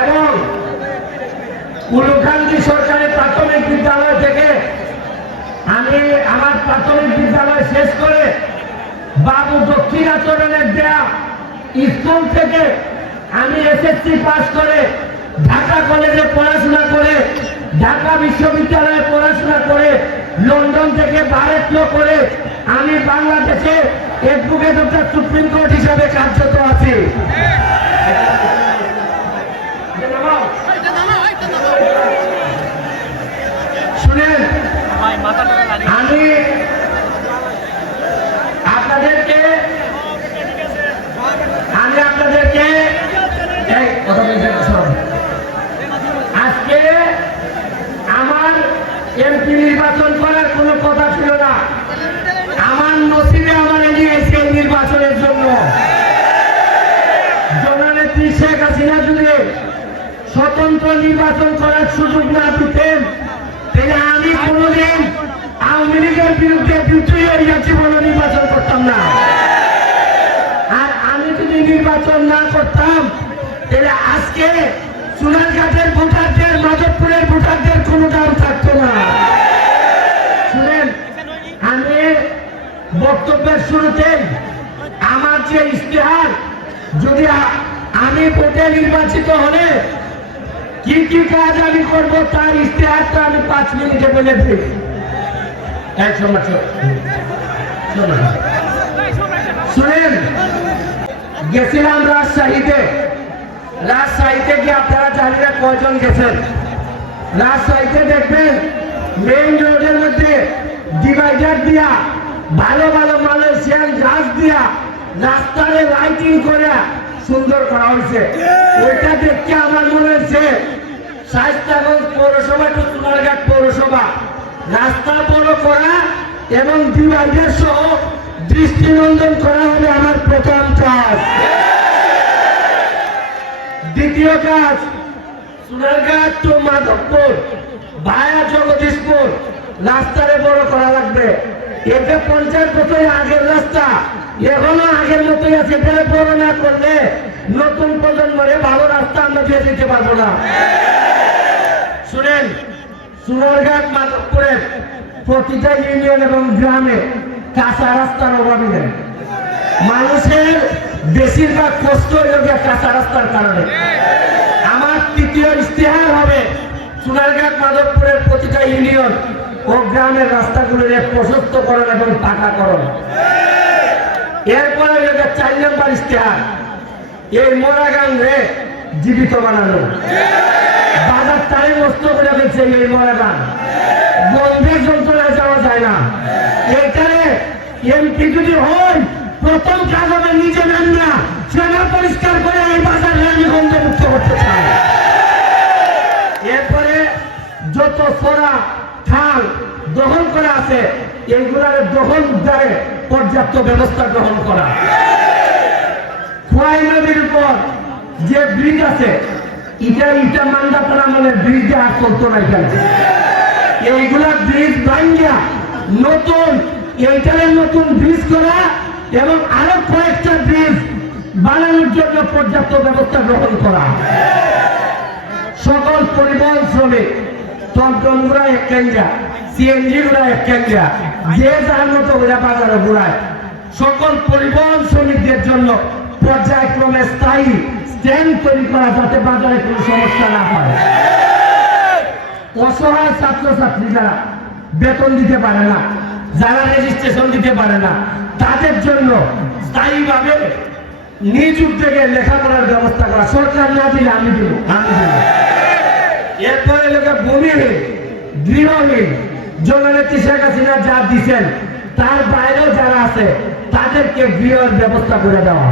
এবং উলুখান্দি সরকারি প্রাথমিক বিদ্যালয় থেকে আমি আমার প্রাথমিক বিদ্যালয় শেষ করে বাবু দক্ষিণাচরণের দেয়া স্কুল থেকে আমি এসএসসি পাস করে ঢাকা কলেজে পড়াশোনা করে, ঢাকা বিশ্ববিদ্যালয়ে পড়াশোনা করে, লন্ডন থেকে ভারত করে আমি বাংলাদেশে advocate of the supreme court হিসাবে কার্যত আছি। শুনেন আমি আপনাদেরকে আমি আপনাদেরকে আজকে আমার এমপি নির্বাচন করার কোনো কথা ছিল না। আমার নসিবে আমার নিয়েছে নির্বাচনের জন্য। জননেত্রী শেখ হাসিনা যদি স্বতন্ত্র নির্বাচন করার সুযোগ না দিতেন তাহলে আমি কোনোদিন আওয়ামী লীগের বিরুদ্ধে হইয়া জীবনে নির্বাচন করতাম না। আর আমি যদি নির্বাচন না করতাম, তাহলে আজকে সোনারঘাটের ভোটারদের, মাধবপুরের ভোটারদের কোনো দাম থাকতো না। শুনেন, আমি বক্তব্যের শুরুতে আমার যে ইশতেহার, যদি আমি ভোটে নির্বাচিত হলে কি কি কাজ আমি করব, তার ইশতেহারটা আমি পাঁচ মিনিটে বলে দিই। এক সময় শুনেন, গেছিলাম রাজশাহীতে। রাজশাহীতে গিয়ে আপনারা জানি না কয়জন গেছেন। রাজশাহীতে দেখবেন মেইন রোডের মধ্যে ডিভাইডার দিয়া, ভালো ভালো মালয়েশিয়ান গাছ দিয়া রাস্তারে লাইটিং করে সুন্দর করা হয়েছে। ওইটা দেখতে আমার মনে হয়েছে শাস্তাগঞ্জ পৌরসভা টু সোনারঘাট পৌরসভা। রাস্তা বড় করা এবং ডিভাইডার সহ দৃষ্টিনন্দন করা হবে আমার প্রথম কাজ। দ্বিতীয় কাজ সোনারঘাট টু মাধবপুর ভায়া জগদীশপুর, রাস্তারে বড় করা লাগবে। এটা পঞ্চায়েত মতোই আগের রাস্তা, এখনও আগের মতোই আছে। এটা বড় না করলে নতুন প্রজন্মরে ভালো রাস্তা আমরা দিয়ে দিতে পারব না। শুনেন সোনারঘাট মাধবপুরের প্রতিটা ইউনিয়ন এবং গ্রামে কাঁচা রাস্তার অভাবই নেই। মানুষের বেশিরভাগ কষ্ট হয়ে গিয়ে কাঁচা রাস্তার কারণে। আমার তৃতীয় ইশতেহার হবে সোনারঘাট মাধবপুরের প্রতিটা ইউনিয়ন ও গ্রামের রাস্তাগুলোর প্রশস্তকরণ এবং পাকাকরণ। এরপরে চার নম্বর ইশতেহার, এই মোরাগান রে জীবিত বানানো। বাজার তারে নষ্ট করে ফেলছে এই মোরাগান বন্ধের যন্ত্রণায় যাওয়া যায় না। এখানে এমপি যদি হয়, প্রথম কাজ হবে নিজে নেন না। সেনা পরিষ্কার করে এই বাজার আমি গন্ধ মুক্ত করতে চাই এরপরে যত সোনা খাল দখল করা আছে এইগুলার দখল উদ্ধারে পর্যাপ্ত ব্যবস্থা গ্রহণ করা। খোয়াই নদীর উপর যে ব্রিজ আছে ইটা ইটা মান্দাতার মানে ব্রিজ দিয়ে আর চলতো না এখানে। এইগুলা ব্রিজ ভাঙ্গিয়া নতুন এইটারে নতুন ব্রিজ করা এবং আরও কয়েকটা ব্রিজ বানানোর জন্য পর্যাপ্ত ব্যবস্থা গ্রহণ করা। সকল পরিবহন শ্রমিক টমটম গুড়া এক কেন্দ্রা সিএনজি গুড়া এক কেন্দ্রা, যে যার মতো ওরা বাজারে ঘুরায়। সকল পরিবহন শ্রমিকদের জন্য পর্যায়ক্রমে স্থায়ী স্ট্যান্ড তৈরি করা যাতে বাজারে কোনো সমস্যা না হয়। অসহায় ছাত্রছাত্রী যারা বেতন দিতে পারে না, যারা রেজিস্ট্রেশন দিতে পারে না, তাদের জন্য স্থায়ীভাবে নিজ উদ্যোগে লেখাপড়ার ব্যবস্থা করা। সরকার না দিলে আমি দিব আমি দিব এরপরে লোকে ভূমিহীন গৃহহীন জননেত্রী শেখ হাসিনা যা দিচ্ছেন তার বাইরেও যারা আছে তাদেরকে গৃহের ব্যবস্থা করে দেওয়া।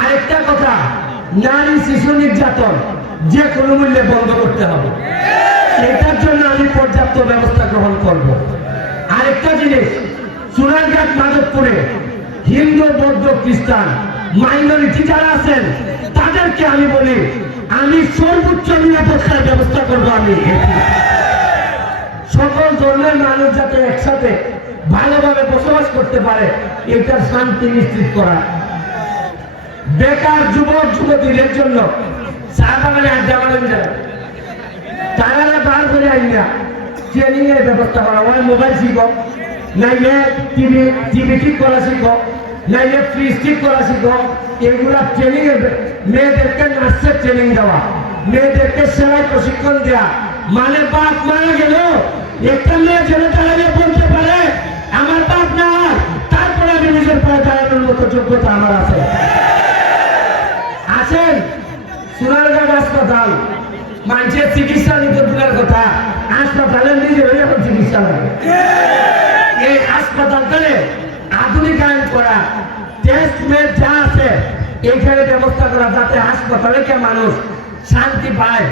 আরেকটা কথা, নারী শিশু নির্যাতন যে কোনো মূল্যে বন্ধ করতে হবে। এটার জন্য আমি পর্যাপ্ত ব্যবস্থা গ্রহণ করব। আরেকটা জিনিস সুনারঘাট মাধবপুরে হিন্দু, বৌদ্ধ, খ্রিস্টান, মাইনরিটি যারা আছেন, তাদেরকে আমি বলি, আমি সর্বোচ্চ নিরাপত্তার ব্যবস্থা করব আমি। সকল ধর্মের মানুষ যাতে একসাথে ভালোভাবে বসবাস করতে পারে এটা শান্তি নিশ্চিত করা। বেকার যুবক, যুবতীদের জন্য তারা টিভি টিভি ঠিক করা শিখো ঠিক করা শিখো। এগুলা ট্রেনিং মেয়েদেরকে ট্রেনিং দেওয়া। মেয়েদেরকে প্রশিক্ষণ দেওয়া মানে বাপ মারা গেল একটা মেয়ে যেন দাঁড়াবে বলতে পারে। আমার বাপ না তারপরে আমি নিজের পায়ে দাঁড়ানোর মতো যোগ্যতা আমার আছে। আছেন সোনারগাঁও হাসপাতাল। মানুষের চিকিৎসা নিতে দূরের কথা। হাসপাতালে নিজের যখন চিকিৎসা লাগে। এই হাসপাতালটারে আধুনিকায়ন করা টেস্ট মেড যা আছে, এইখানে ব্যবস্থা করা যাতে হাসপাতালে কে মানুষ শান্তি পায়।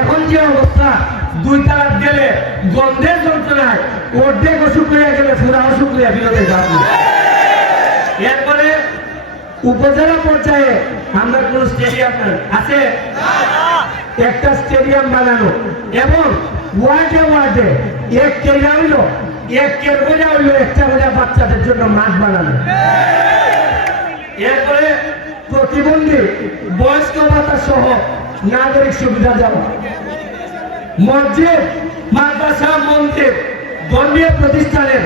এখন যে অবস্থা দুই তালাক গেলে গন্ধের যন্ত্রণায় অর্ধেক অসুখ হয়ে গেলে পুরা অসুখ হয়ে যাবে এরপরে উপজেলা পর্যায়ে আমরা কোন স্টেডিয়াম আছে? একটা স্টেডিয়াম বানানো। এবং ওয়ার্ডে ওয়ার্ডে এক কেরিয়া হইল, এক কেরগোজা হইল একটা করে বাচ্চাদের জন্য মাঠ বানানো। এরপরে প্রতিবন্ধী, বয়স্ক ভাতা সহ নাগরিক সুবিধা দেওয়া মসজিদ, মাদ্রাসা, মন্দির, ধর্মীয় প্রতিষ্ঠানের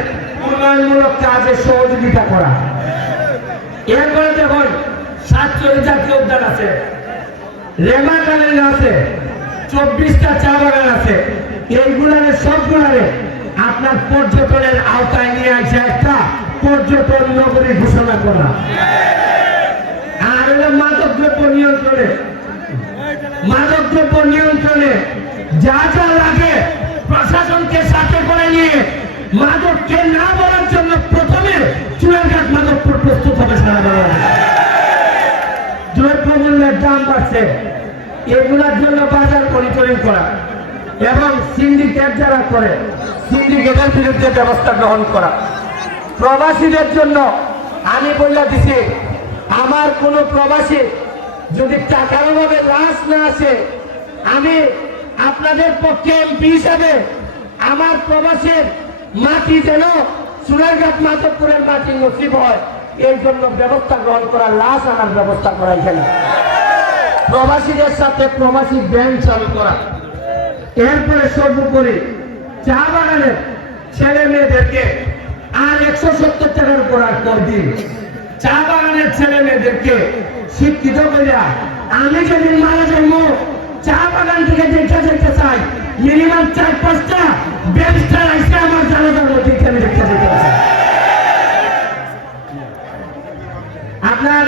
উন্নয়নমূলক কাজে সহযোগিতা করা। এরপরে দেখুন, সাতচল্লিশ জাতীয় উদ্যান আছে। রেমা গার্ডেন আছে, চব্বিশটা চা বাগান আছে। এইগুলারে সবগুলারে আপনার পর্যটনের আওতায় নিয়ে আসে একটা পর্যটন নগরী ঘোষণা করা। আর মাদক দ্রব্য নিয়ন্ত্রণে মাদক দ্রব্য নিয়ন্ত্রণে যা যা লাগে প্রশাসনকে সাথে করে নিয়ে মাদককে না বলার জন্য প্রথমে চুয়াঘাট মাদকপুর প্রস্তুত হবে সারা বাংলাদেশে। দ্রব্যমূল্যের দাম বাড়ছে। এগুলোর জন্য বাজার মনিটরিং করা এবং সিন্ডিকেট যারা করে সিন্ডিকেটের বিরুদ্ধে ব্যবস্থা গ্রহণ করা। প্রবাসীদের জন্য আমি বললা দিছি, আমার কোনো প্রবাসী যদি টাকার অভাবে লাশ না আসে, আমি আপনাদের পক্ষে এমপি হিসাবে আমার প্রবাসের মাটি যেন সুনারঘাট মাধবপুরের মাটি নসিব হয় এই জন্য ব্যবস্থা গ্রহণ করা লাশ আনার ব্যবস্থা করা এখানে প্রবাসীদের সাথে প্রবাসী ব্যাংক চালু করা। এরপরে সর্বোপরি চা বাগানের ছেলে মেয়েদেরকে আর একশো সত্তর টাকার উপর আর কর দিন। চা বাগানের ছেলে মেয়েদেরকে শিক্ষিত করিয়া আমি যেদিন মারা যাইব, চা বাগান থেকে দেখতে দেখতে চাই। মিনিমাম চার পাঁচটা ব্যারিস্টার আইসে আমার জানা যাব দেখতে আমি দেখতে যেতে আপনার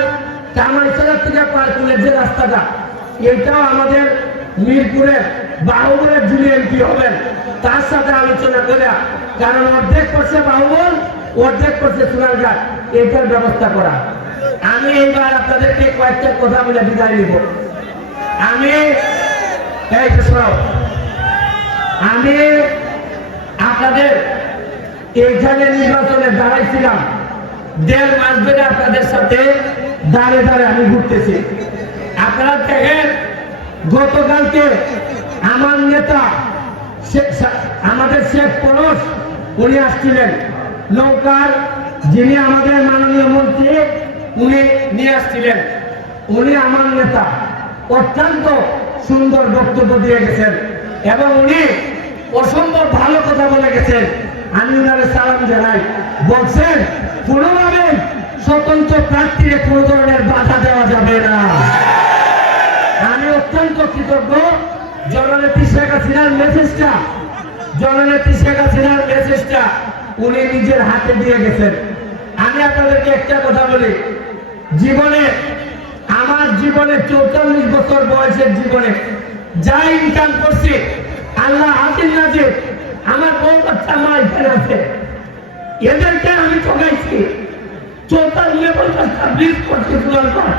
কামাইছড়ার থেকে পার্কুলের যে রাস্তাটা, এটাও আমাদের মিরপুরের বাহুবলের যিনি এমপি হবেন। তার সাথে আলোচনা করে কারণ অর্ধেক করছে বাহুবল, অর্ধেক করছে সোনারঘাট এটার ব্যবস্থা করা। আমি এইবার আপনাদেরকে কয়েকটা কথা বলে বিদায় নিব। আমি আমি আপনাদের এইখানে নির্বাচনে দাঁড়াইছিলাম। দেড় মাস ধরে আপনাদের সাথে দাঁড়ে দাঁড়ে আমি ঘুরতেছি। আপনারা দেখেন, গতকালকে আমার নেতা আমাদের শেখ পরশ, উনি আসছিলেন। নৌকার যিনি আমাদের মাননীয় মন্ত্রী উনি নিয়ে আসছিলেন। উনি আমার নেতা। অত্যন্ত সুন্দর বক্তব্য দিয়ে গেছেন এবং উনি অসম্ভব ভালো কথা বলে গেছেন। আমি উনারে সালাম জানাই। বলছেন, কোনোভাবে স্বতন্ত্র প্রার্থীকে কোনো ধরনের বাধা দেওয়া যাবে না। আমি অত্যন্ত কৃতজ্ঞ। জননেত্রী শেখ হাসিনার মেসেজটা, জননেত্রী শেখ হাসিনার মেসেজটা উনি নিজের হাতে দিয়ে গেছেন। আমি আপনাদেরকে একটা কথা বলি। জীবনে, আমার জীবনে চৌচল্লিশ বছর বয়সের জীবনে যা ইনকাম করছি, আল্লাহ হাতির নাজির, আমার বউ বাচ্চা, মা এখানে আছে। এদেরকে আমি ঠকাইছি। করছি তোলার পর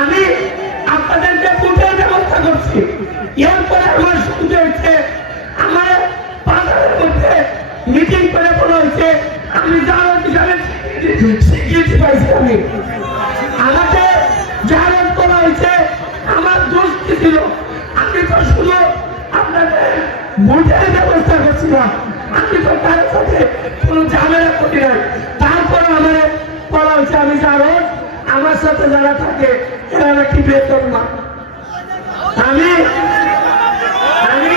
আমি আপনার এরপরে আমার শুনতে হচ্ছে আমার মধ্যে মিটিং করে বলা হয়েছে, আমি জানার হিসাবে স্বীকৃতি পাইছি আমি আমাকে জানার বলা হয়েছে আমার দোষ কি ছিল আমি তো শুধু আপনাদের ভোটের ব্যবস্থা করছিলাম আমি তো তার সাথে কোনো ঝামেলা নাই তারপর আমার বলা হয়েছে, আমি জানো আমার সাথে যারা থাকে, এরা নাকি বেতন না আমি আমি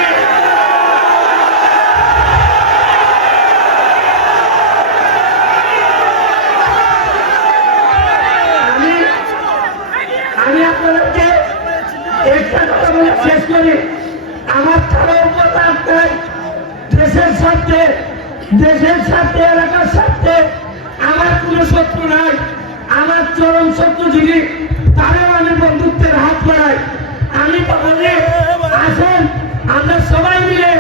আমি আপনাদেরকে একটা করি। আমার কারও উপকার দেশের স্বার্থে দেশের স্বার্থে, এলাকার স্বার্থে আমার কোনো শত্রু নাই, আমার চরম শত্রু যিনি, তারেও আমি বন্ধুত্বের হাত বাড়াই। আমি বলি আসেন, আমরা সবাই মিলে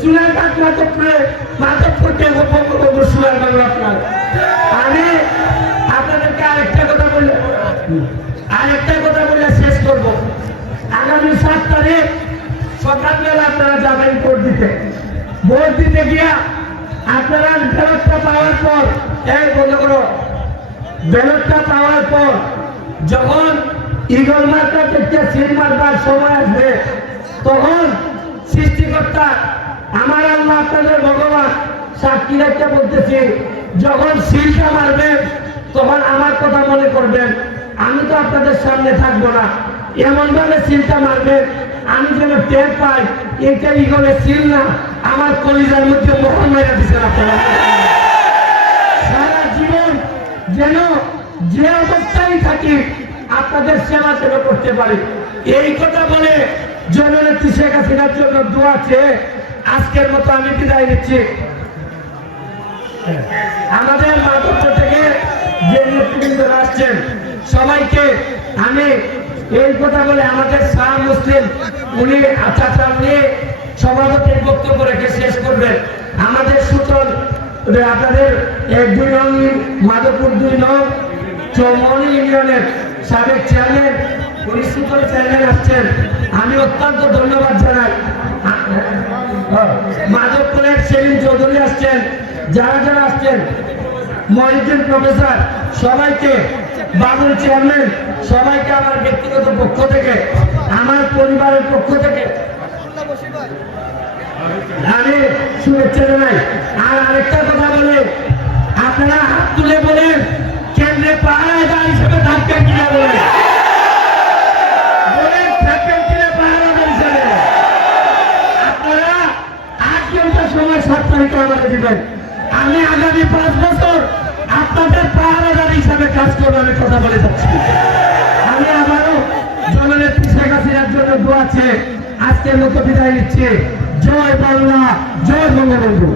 সোনার কাঠ মাতক করে মাতক করতে উপভোগ সোনার বাংলা আপনার। আমি আপনাদেরকে আরেকটা কথা বললে আরেকটা কথা বলে শেষ করব। আগামী সাত তারিখ সকালবেলা আপনারা যাবেন ভোট দিতে। ভোট দিতে গিয়া আপনারা ব্যালটটা পাওয়ার পর, এই বন্ধ করো। ব্যালটটা পাওয়ার পর, যখন ইগল মার্কা থেকে সিল মারবার সময় আসবে, তখন সৃষ্টিকর্তা, আমার আল্লাহ আপনাদের ভগবান, সাক্ষী রেখে বলতেছি, যখন সিলটা মারবেন, তখন আমার কথা মনে করবেন। আমি তো আপনাদের সামনে থাকব না। এমন ভাবে সিলটা মারবেন, আমি যেন টের পাই এটা ইগলের সিল না। আমার কলিজার মধ্যে মোহন মেরে দিচ্ছেন আপনারা সারা জীবন যেন যে অবস্থায় থাকি, আপনাদের সেবা সেবা করতে পারি। এই কথা বলে জননেত্রী শেখ হাসিনার জন্য দোয়া চেয়ে আজকের মতো আমি বিদায় নিচ্ছি। আমাদের মাধবপুর থেকে যে নেতৃবৃন্দরা আসছেন, সবাইকে আমি এই কথা বলে আমাদের শাহ মুসলিম, উনি আচ্ছা নিয়ে সভাপতির বক্তব্য রেখে শেষ করবেন। আমাদের সুতন আপনাদের দুই নং মাধবপুর দুই নং চৌমনি ইউনিয়নের সাবেক চেয়ারম্যান উনি সুতন চেয়ারম্যান আসছেন। আমি অত্যন্ত ধন্যবাদ জানাই। মাধবপুরের সেলিম চৌধুরী আসছেন, যারা যারা আসছেন মহিউদ্দিন প্রফেসর, সবাইকে বাবুল চেয়ারম্যান সবাইকে আমার ব্যক্তিগত পক্ষ থেকে, আমার পরিবারের পক্ষ থেকে আমি শুভেচ্ছা জানাই। আর আরেকটা কথা বলে, আপনারা হাত তুলে বলেন, কেন্দ্রে পাহারাদার হিসেবে থাকবেন কিনা বলেন বলেন থাকবেন কিনা পাহারাদার হিসেবে আপনারা আট ঘণ্টা সময় সাত তারিখে আমাকে দিবেন আমি আগামী পাঁচ বছর আপনাদের পাহারাদার হিসাবে কাজ করব আমি কথা বলে যাচ্ছি। আমি আবারও জননেত্রী শেখ হাসিনার জন্য দোয়া আছে মতো বিদায় নিচ্ছে। জয় বাংলা, জয় বঙ্গবন্ধু।